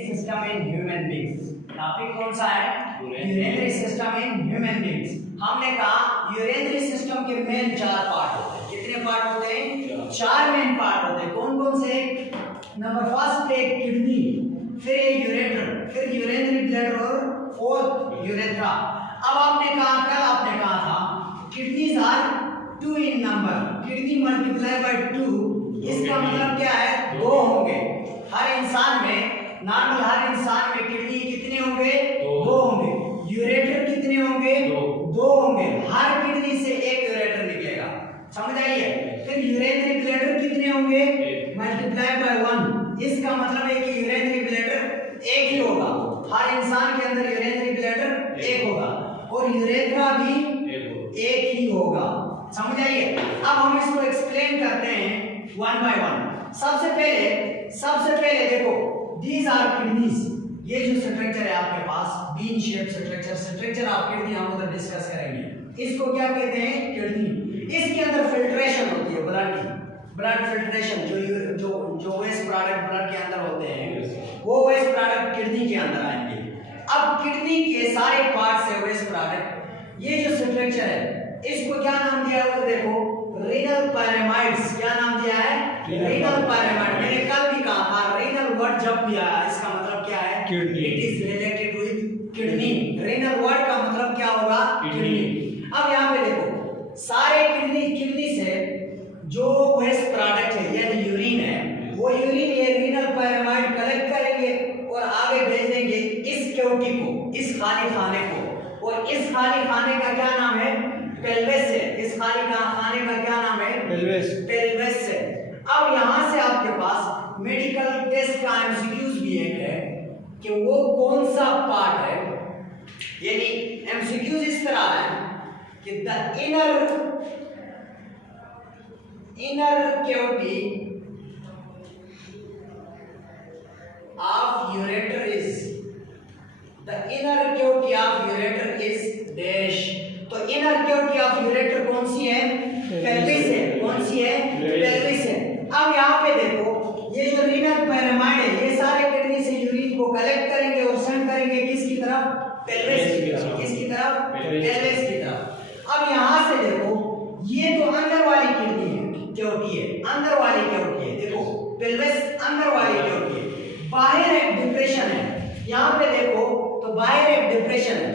System in human beings. Topic कौन सा है? Urinary system in human beings. हमने कहा यूरिनरी सिस्टम के मेन 4 पार्ट होते हैं। कितने पार्ट होते हैं? 4 मेन पार्ट होते हैं। कौन कौन से? नंबर फर्स्ट पे किडनी, फिर यूरेटर, फिर यूरिनरी ब्लैडर और फोर्थ यूरेथ्रा। अब आपने कहा था kidneys are 2 in number. Kidney multiply by 2, इसका मतलब क्या है? 2 होंगे। हर इंसान में नॉर्मल हर इंसान में किडनी कितने होंगे? 2 होंगे। यूरेटर कितने होंगे? 2 होंगे। हर किडनी से एक यूरेटर निकलेगा, समझ आइए। फिर यूरिनरी ब्लैडर कितने होंगे? मल्टीप्लाई बाय 1, इसका मतलब है कि यूरिनरी ब्लैडर एक ही होगा। हर इंसान के अंदर यूरिनरी ब्लैडर एक होगा और यूरेथ्रा भी एक ही होगा, समझ आइए। अब हम इसको एक्सप्लेन करते हैं 1 बाय 1। सबसे पहले देखो, these are kidneys। ये जो स्ट्रक्चर है आपके पास, bean shape structure of kidney हम उधर डिस्कस करेंगे। इसको क्या कहते हैं? किडनी। इसके अंदर फिल्ट्रेशन होती है ब्लड की, ब्लड फिल्ट्रेशन। जो वेस्ट प्रोडक्ट ब्लड के अंदर होते हैं वो वेस्ट प्रोडक्ट किडनी के अंदर आएंगे। अब किडनी के सारे पार्ट से वेस्ट प्रोडक्ट, ये जो स्ट्रक्चर है इसको क्या नाम दिया है? देखो, रीनल पैरामाइड्स। क्या नाम दिया है? रीनल पैरामाइड। मैंने कल भी कहा था रीनल वर्ड जब भी आया इसका मतलब क्या है? Kidney. It is related with kidney. Renal word का मतलब क्या होगा? किडनी। अब यहाँ पे देखो, सारे किडनी से जो वेस्ट प्रोडक्ट है यानी यूरिन है, वो यूरिन ये रीनल पैरामाइड कलेक्ट करेंगे और आगे भेज देंगे इस क्योटी को, इस खाली खाने को। और इस खाली खाने का क्या नाम है? पेल्विस है। इस खाली खाने का क्या नाम है? पेल्विस है। अब यहाँ से आपके पास मेडिकल टेस्ट का एमसीक्यूज भी एक है कि वो कौन सा पार्ट है। यानी एमसीक्यूज इस तरह है कि the inner cavity of ureter is dash. तो इनर क्योटी ऑफ यूरेटर कौन सी है? पेल्विस है। कौन सी है? पेल्विस है। अब यहाँ पे देखो, ये जो रीनल पैरामाइड है ये सारे किडनी से यूरिन को कलेक्ट करेंगे और सेंड करेंगे किसकी तरफ? पेल्विस की तरफ। किसकी तरफ? पेल्विस की तरफ। अब यहाँ से देखो, ये तो अंदर वाली किडनी है, क्योटी है, अंदर वाली क्योटी है। देखो, पेल्विस अंदर वाली क्योटी है, बाहर एक डिप्रेशन है। यहाँ पे देखो तो बाहर एक डिप्रेशन है,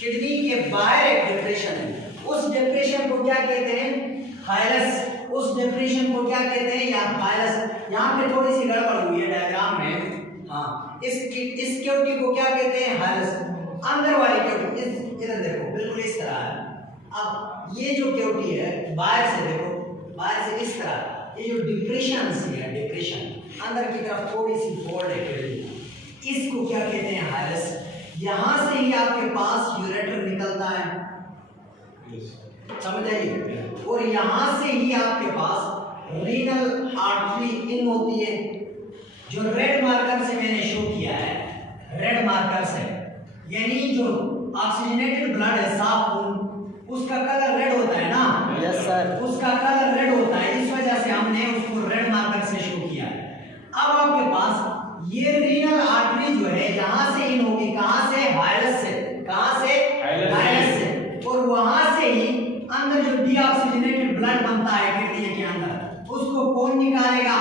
किडनी के बाहर एक डिप्रेशन है। उस डिप्रेशन को क्या कहते हैं? हाइलस। उस डिप्रेशन को क्या कहते हैं? या हाइलस। यहाँ पे थोड़ी सी गड़बड़ हुई है डायग्राम में। हाँ, इस क्योटी को क्या कहते हैं? हाइलस। अंदर वाली क्योटी इधर देखो, बिल्कुल इस तरह है। अब ये जो क्योटी है बाहर से देखो, बाहर से इस तरह, ये जो डिप्रेशन है, डिप्रेशन अंदर की तरफ थोड़ी सी फोल्ड है किडनी, इसको क्या कहते हैं? हाइलस। यहाँ से ही आपके पास यूरेटर निकलता है, समझ आइए। और यहाँ से ही आपके पास रीनल आर्टरी इन होती है, जो रेड मार्कर से मैंने शो किया है। रेड मार्कर से यानी जो ऑक्सीजनेटेड ब्लड है, साफ खून, उसका कलर रेड होता है ना? Yes sir. उसका कलर रेड होता है, इस वजह से हमने उसको रेड मार्कर से शो किया है। अब आपके पास ये रीनल आर्टरी जो है यहाँ से इन होगी, कहाँ से? हाइलस से। कहाँ से? हाइलस से। और वहां से ही अंदर जो डीऑक्सीजनेटेड ब्लड बनता है किडनी के अंदर, उसको कौन निकालेगा?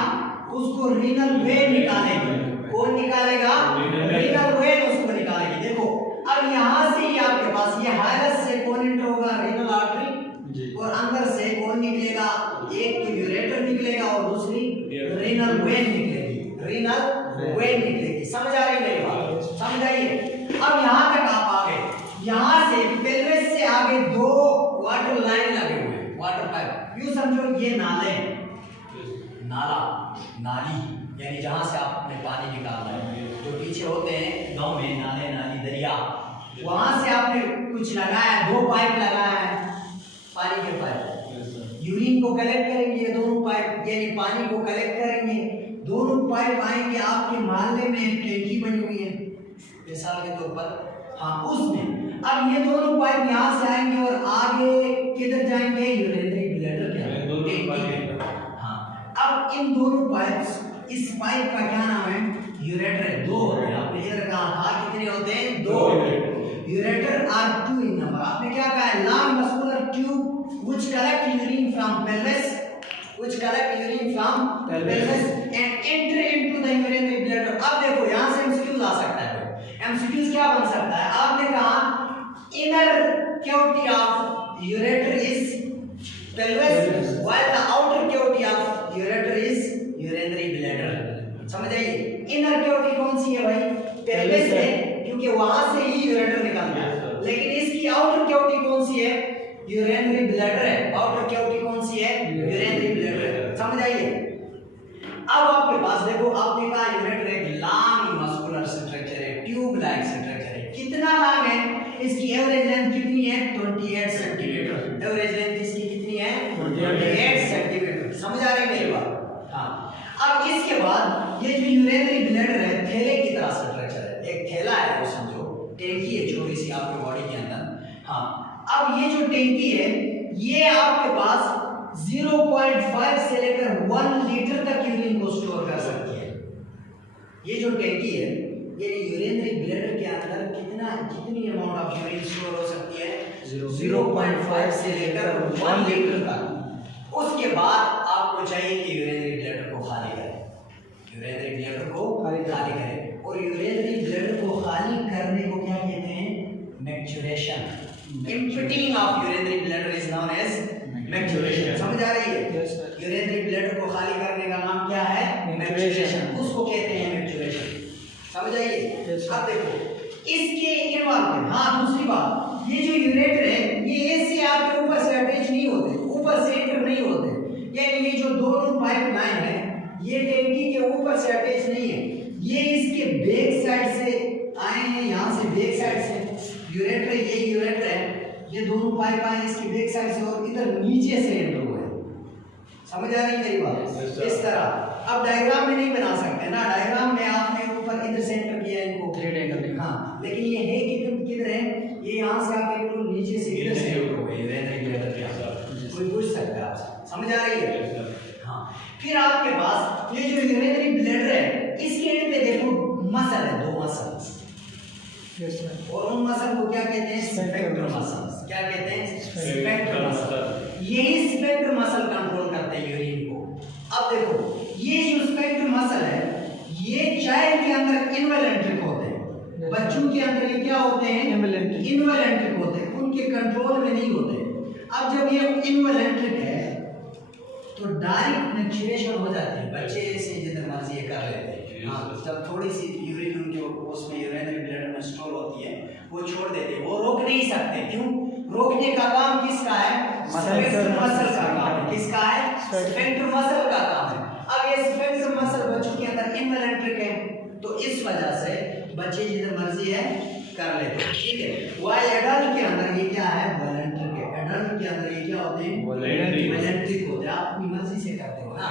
उसको रीनल वेन निकालेगी। कौन निकालेगा? रीनल वेन उसको निकालेगी। देखो, अब यहाँ से ही आपके पास ये हाइलस से कौन एंटर होगा? Renal artery. और अंदर से कौन निकलेगा? एक तो यूरेटर निकलेगा और दूसरी रीनल वेन निकलेगी। रीनल वेन निकलेगी। समझ आ रही मेरी बात? समझ आइए। अब यहाँ तक आप आ गए। यहाँ से पेल्विस से आगे 2 वाटर लाइन लगे हुए हैं, वाटर पाइप। यूं समझो ये नाले, नाला, नाली, यानी जहां से आपने पानी निकालना है। जो पीछे होते हैं गांव में नाले, नाली, दरिया, वहां से आपने कुछ लगाया, 2 पाइप लगाया है, पानी के पाइप। यूरिन को कलेक्ट करेंगे दोनों पाइप, यानी पानी को कलेक्ट करेंगे। दोनों पाइप आएंगे आपके मोहल्ले में, एक टैंकी बनी हुई है मिसाल के तौर पर, हाँ उसमें। अब ये दोनों पाइप यहाँ से आएंगे और आगे किधर जाएंगे? यूरिनरी ब्लैडर के अंदर। हाँ, अब इन दोनों पाइप्स, इस पाइप का क्या नाम है? यूरेटर है। 2 हो गया। दो। Ureter are 2 in number. आपने क्या कहा है? Long muscular tube which collect urine from pelvis, which collect urine from pelvis and enter into the urinary bladder. अब देखो यहां से एमसीक्यूज आ सकता है। एमसीक्यूज क्या बन सकता है? आपने कहा inner cavity of ureter is pelvis while the outer cavity of ureter is urinary bladder. समझ आइए? इनर कैविटी कौन सी है भाई? पेल्विस है, क्योंकि वहां से ही यूरेटर निकलता है। लेकिन इसकी आउटर कैविटी कौन सी है? यूरिनरी ब्लैडर है। आउटर कैविटी कौन सी है? यूरिनरी ब्लैडर है। समझ आइए? अब आपके पास देखो, आपने कहा यूरेटर एक लॉन्ग मस्कुलर स्ट्रक्चर है, ट्यूब लाइक स्ट्रक्चर है। कितना लॉन्ग है? इसकी एवरेज लेंथ कितनी है? 28 सेंटीमीटर। एवरेज लेंथ इसकी कितनी है? 28 सेंटीमीटर। समझ आ रही है मेरी बात? हाँ। अब इसके बाद ये जो यूरिनरी ब्लैडर है थैले की तरह स्ट्रक्चर है। एक थैला है, वो समझो टैंकी है छोटी सी आपके बॉडी के अंदर। हाँ। अब ये जो टैंकी है ये आपके पास 0.5 से लेकर 1 लीटर तक यूरिन को स्टोर कर सकती है। ये जो टैंकी है ये यूरिनरी ब्लैडर के अंदर कितनी अमाउंट ऑफ यूरिन स्टोर हो सकती है? 0.5 से लेकर 1 लीटर तक। उसके बाद आपको चाहिए कि यूरिनरी ब्लैडर को खाली करें। यूरिनरी ब्लैडर को खाली करें। और यूरिनरी ब्लैडर को खाली करने को क्या कहते हैं? Micturition. Emptying of urinary bladder is known as micturition. समझ आ रही है? यूरिनरी ब्लैडर को खाली करने का नाम क्या है? मैक्चुरेशन। उसको कहते हैं मैक्चुरेशन। समझ आइए? अब देखो इसके इन्वॉल्वमेंट। हाँ, दूसरी बात, ये जो यूरेटर है ये ऐसे आपके ऊपर से अटैच नहीं होते, ऊपर से एंटर नहीं होते। यानी ये जो दोनों पाइपलाइन है ये टैंकी के ऊपर से अटैच नहीं है, ये इसके बैक साइड से आए हैं। यहाँ से बैक साइड से यूरेटर, ये यूरेटर है, ये दोनों पाइप आए इसके बैक साइड से और इधर नीचे से एंटर हुए। समझ आ रही है मेरी बात? इस तरह। अब डायग्राम में नहीं बना सकते ना, डायग्राम में आपने ऊपर इधर से एंटर किया इनको ग्रेड एंगल। हाँ, लेकिन ये है किधर है? ये यहाँ से आके बिल्कुल नीचे से इधर से एंटर हुए यूरिनरी ब्लैडर के अंदर। कोई पूछ सकता है आपसे? समझ आ रही है? हाँ। फिर आपके पास ये जो यूरिनरी ब्लैडर है इसके एंड पे देखो मसल है, 2 मसल। और उन मसल को क्या कहते हैं? Sphincter muscle. क्या कहते हैं? Sphincter muscle. यही स्फिंक्टर मसल कंट्रोल करते हैं यूरिन को। अब देखो ये जो स्फिंक्टर मसल है ये चाइल्ड के अंदर इनवॉलंटरी होते हैं, बच्चों के अंदर ये क्या होते हैं? इनवॉलंटरी होते हैं, उनके कंट्रोल में नहीं होते। अब जब ये इनवॉलंटरी है तो डायरेक्ट मैक्चुरेशन हो जाती है, बच्चे ऐसे जितना मर्जी कर लेते हैं। हाँ, जब थोड़ी सी यूरिन उनके उसमें यूरिनरी ब्लैडर में स्टोर होती है वो छोड़ देते हैं, वो रोक नहीं सकते। क्यों? रोकने का काम किसका है? स्फिंक्टर मसल का काम है। किसका है? स्फिंक्टर मसल का काम है। अब ये स्फिंक्टर मसल बच्चों के अंदर इनवॉलंटरी है तो इस वजह से बच्चे जिधर मर्जी है कर लेते हैं। ठीक है? वाइल एडल्ट के अंदर ये क्या है? वॉलंटरी है। एडल्ट के अंदर ये क्या होते हैं? वॉलंटरी होते हैं। आप अपनी मर्जी से करते हो ना।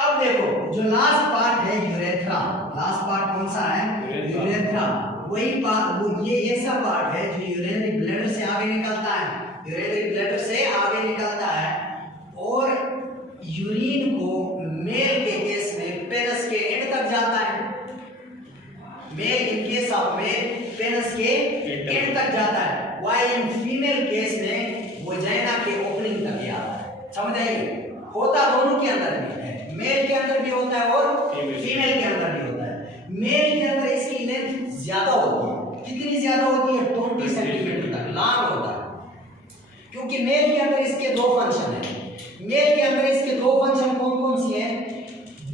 अब देखो जो लास्ट पार्ट है यूरेथ्रा। लास्ट पार्ट कौन सा है? यूरेथ्रा। वही पार्ट, वो ये ऐसा पार्ट है जो यूरिनरी ब्लैडर से आगे निकलता है। यूरिनरी ब्लैडर से आगे निकलता है और यूरिन को मेल के केस में पेनस के एंड तक जाता है। Male in case of male penis के एंड तक जाता है, while इन फीमेल केस में वजाइना के ओपनिंग तक ही आता है। समझ आइए? होता दोनों के अंदर भी है, मेल के अंदर भी होता है और फीमेल के अंदर भी होता है। मेल के अंदर इसकी लेंथ ज्यादा होती है। कितनी ज्यादा होती है? 20 सेंटीमीटर तक लॉन्ग होता है, क्योंकि मेल के अंदर इसके 2 फंक्शन है। मेल के अंदर इसके 2 फंक्शन कौन कौन सी है?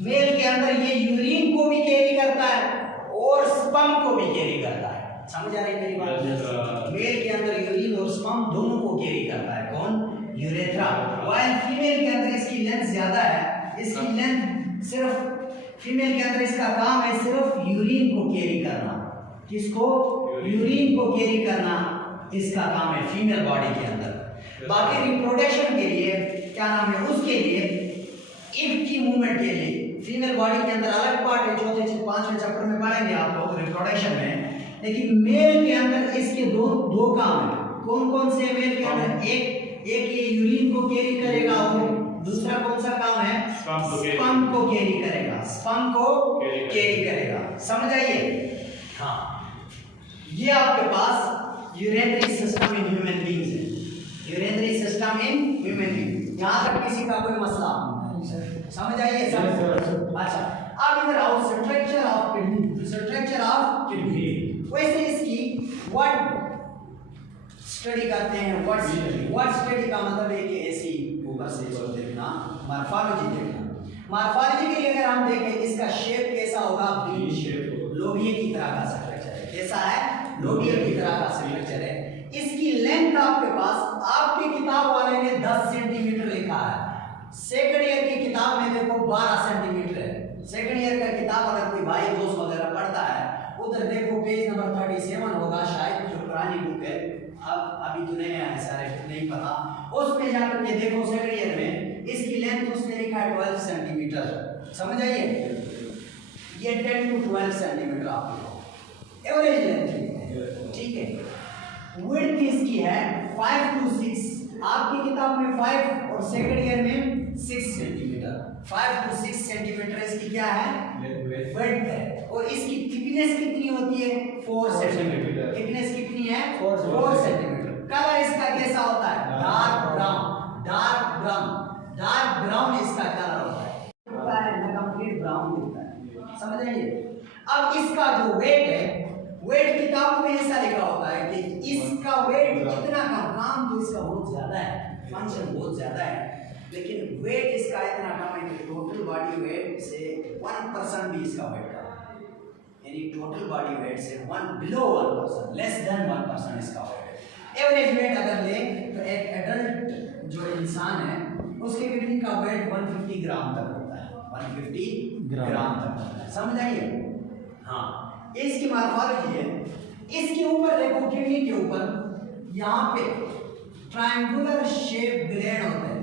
मेल के अंदर ये यूरिन को भी कैरी करता है और स्पर्म को भी कैरी करता है। समझ आ रही है मेरी बात? मेल के अंदर यूरिन और स्पर्म दोनों को कैरी करता है कौन? यूरेथ्रा। व्हाइल फीमेल के अंदर इसकी लेंथ ज्यादा है। इसकी लेंथ सिर्फ फीमेल के अंदर इसका काम है सिर्फ यूरिन को कैरी करना। किसको? यूरिन को कैरी करना इसका काम है फीमेल बॉडी के अंदर। बाकी रिप्रोडक्शन के लिए क्या नाम है? उसके लिए एग की मूवमेंट के लिए फीमेल बॉडी के अंदर अलग पार्ट है, चौथे से 5वें चैप्टर में पढ़ेंगे आप लोग रिप्रोडक्शन में। लेकिन मेल के अंदर इसके दो काम है। कौन कौन से मेल के अंदर? एक ये यूरिन को कैरी करेगा और दूसरा कौन सा काम है? स्पर्म को कैरी करेगा। स्पर्म को कैरी करेगा। समझ आइए? हाँ, ये आपके पास urinary system in human beings है। Urinary system in human being, यहाँ तक किसी का कोई मसला समझ आइए सब? अच्छा, अब इधर आओ, structure of kidney. Structure of kidney, वैसे इसकी व्हाट स्टडी करते हैं। व्हाट स्टडी का मतलब है कि ऐसी ऊपर से इसको देखना, मॉर्फोलॉजी देखना। मॉर्फोलॉजी के लिए अगर हम देखें, इसका शेप कैसा होगा? वी शेप, लोबिये की तरह का स्ट्रक्चर है। कैसा है? लोबिये की तरह का स्ट्रक्चर है। इसकी लेंथ आपके पास, आपकी किताब वाले ने 10 सेंटीमीटर लिखा है, सेकंड ईयर की किताब में देखो 12 सेंटीमीटर है। सेकंड ईयर का किताब अगर कोई भाई दोस्त वगैरह पढ़ता है, उधर देखो पेज नंबर 37 होगा शायद, जो पुरानी बुक है, अब अभी तो नहीं आया सारे, नहीं पता, उसमें जाकर के देखो सेकंड ईयर में इसकी लेंथ उसने लिखा है 12 सेंटीमीटर। समझ आइए, ये 10 to 12 सेंटीमीटर आपको एवरेज लेंथ है, ठीक है। विड्थ इसकी है 5 to 6, आपकी किताब में 5 और सेकंड ईयर में 6 सेंटीमीटर। 5 to 6 सेंटीमीटर इसकी क्या है? विड्थ है। और इसकी थिकनेस कितनी होती है? 4 सेंटीमीटर। थिकनेस कितनी है? 4 सेंटीमीटर। कलर इसका कैसा होता है? Dark brown. Dark brown, dark brown इसका कलर होता है, कंप्लीट ब्राउन दिखता है। समझ आइए। अब इसका जो वेट है, वेट किताब में ऐसा लिखा होता है कि इसका वेट इतना कम, काम तो इसका बहुत ज्यादा है, फंक्शन बहुत ज्यादा है, लेकिन वेट इसका इतना कम है कि टोटल बॉडी वेट से 1% भी इसका वेट कम है। यानी टोटल बॉडी वेट से बिलो 1%, लेस देन 1% इसका वेट है। एवरेज वेट अगर ले तो एक एडल्ट जो इंसान है उसके किडनी का वेट 150 ग्राम तक होता है। 150 ग्राम तक होता है। समझ आइए? हाँ, इसकी मॉर्फोलॉजी है। इसके ऊपर देखो, किडनी के ऊपर यहाँ पे ट्रायंगुलर शेप ग्लैंड होते हैं।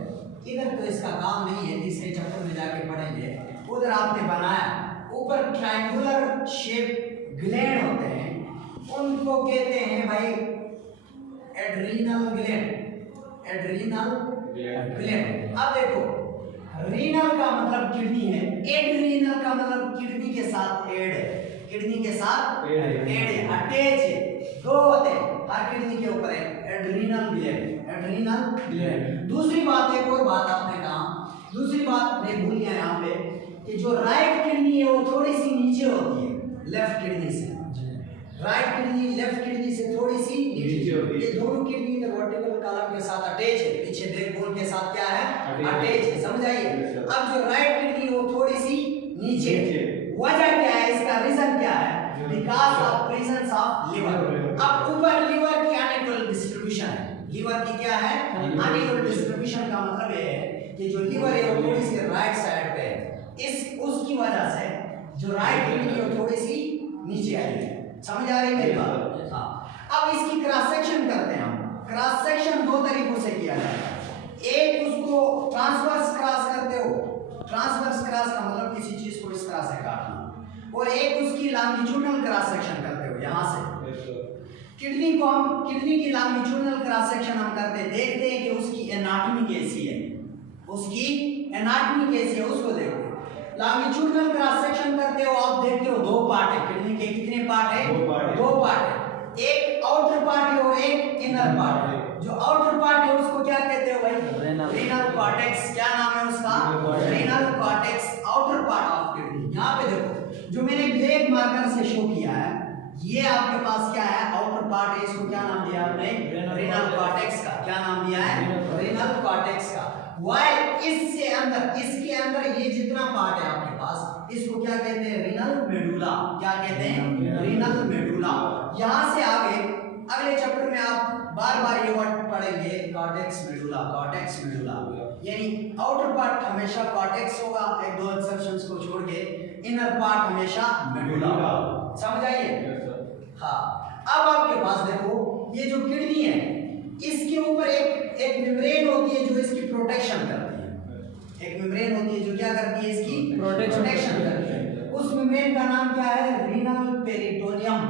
इधर तो इसका काम नहीं है, तीसरे चैप्टर में जाके पढ़ेंगे, उधर आपने बनाया, ऊपर ट्रायंगुलर शेप ग्लैंड होते हैं, उनको कहते हैं भाई एड्रीनल ग्लैंड। Adrenal gland. अब देखो, रीनल का मतलब किडनी है, एड्रीनल का मतलब किडनी के साथ एड है, किडनी के साथ एड है, अटैच है, दो होते हैं हर किडनी के ऊपर है, एड्रीनल ग्लैंड। Adrenal gland. दूसरी बात, एक और बात आपने कहा, दूसरी बात मैं भूल गया यहाँ पे, कि जो राइट किडनी है वो थोड़ी सी नीचे होती है लेफ्ट किडनी से। राइट किडनी लेफ्ट किडनी से थोड़ी सी नीचे होती है। ये दोनों किडनी वर्टिकल कॉलम के साथ अटैच है, पीछे बैकबोन के साथ क्या है? अटैच है। समझ आइए? अब जो राइट किडनी वो थोड़ी सी नीचे, वजह क्या है? इसका रीजन क्या है? Because of presence of liver. अब ऊपर लिवर की अनइक्वल डिस्ट्रीब्यूशन है। लिवर की क्या है? अनइक्वल डिस्ट्रीब्यूशन का मतलब है कि जो लिवर है वो थोड़ी सी राइट साइड पे है, इस उसकी वजह से जो राइट किडनी है थोड़ी सी नीचे आई है। समझ आ रही है मेरी बात? हाँ। अब इसकी क्रॉस सेक्शन करते हैं हम। क्रॉस सेक्शन दो तरीकों से किया जाता है। एक, उसको ट्रांसवर्स क्रॉस करते हो, ट्रांसवर्स क्रॉस का मतलब किसी चीज को इस तरह से काटना, और एक उसकी लॉन्गिट्यूडनल क्रॉस सेक्शन करते हो यहाँ से। किडनी को हम, किडनी की लॉन्गिट्यूडनल क्रॉस सेक्शन हम करते हैं, देखते हैं कि उसकी एनाटॉमी कैसी है, उसकी एनाटॉमी कैसी है उसको देखते हो। लॉन्गिट्यूडनल क्रॉस सेक्शन करते हो, आप देखते हो दो पार्ट है किडनी के। कितने पार्ट है? दो पार्ट है, एक आउटर पार्ट है और एक इनर पार्ट है। जो आउटर पार्ट है उसको क्या कहते हो भाई? Renal cortex. क्या नाम है उसका? Renal cortex, outer part of kidney. यहाँ पे देखो, जो मैंने ब्लैक मार्कर से शो किया है, ये आपके पास क्या है? आउटर पार्ट है। इसको क्या नाम दिया आपने? रीनल कॉर्टेक्स का। क्या नाम दिया है? रीनल कॉर्टेक्स का। वाइल इससे अंदर, इसके अंदर ये जितना पार्ट है आपके पास, इसको क्या कहते हैं? Renal medulla. क्या कहते हैं? Renal medulla. यहाँ से आगे अगले चैप्टर में आप बार बार ये वर्ड पढ़ेंगे, कॉर्टेक्स मेडुला, कॉर्टेक्स मेडुला। यानी आउटर पार्ट हमेशा कॉर्टेक्स होगा, एक दो एक्सेप्शंस को छोड़ के, इनर पार्ट हमेशा मेडुला होगा। समझ आइए? हाँ। अब आपके पास देखो, ये जो किडनी है इसके ऊपर एक मेम्ब्रेन होती है जो इसकी प्रोटेक्शन करती है। एक मेम्ब्रेन होती है जो क्या करती है? इसकी प्रोटेक्शन करती है। उस मेम्ब्रेन का नाम क्या है? Renal peritoneum.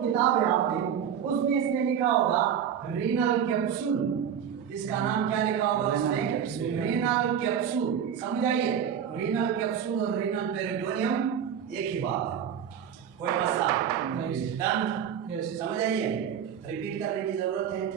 किताब है आपने, उसमें इसने लिखा होगा रीनल कैप्सूल। इसका नाम क्या लिखा होगा उसमें? Renal capsule. समझ आइए? रीनल कैप्सूल और रीनल पेरिटोनियम एक ही बात है, कोई मसला डन समझ आइए रिपीट करने की जरूरत है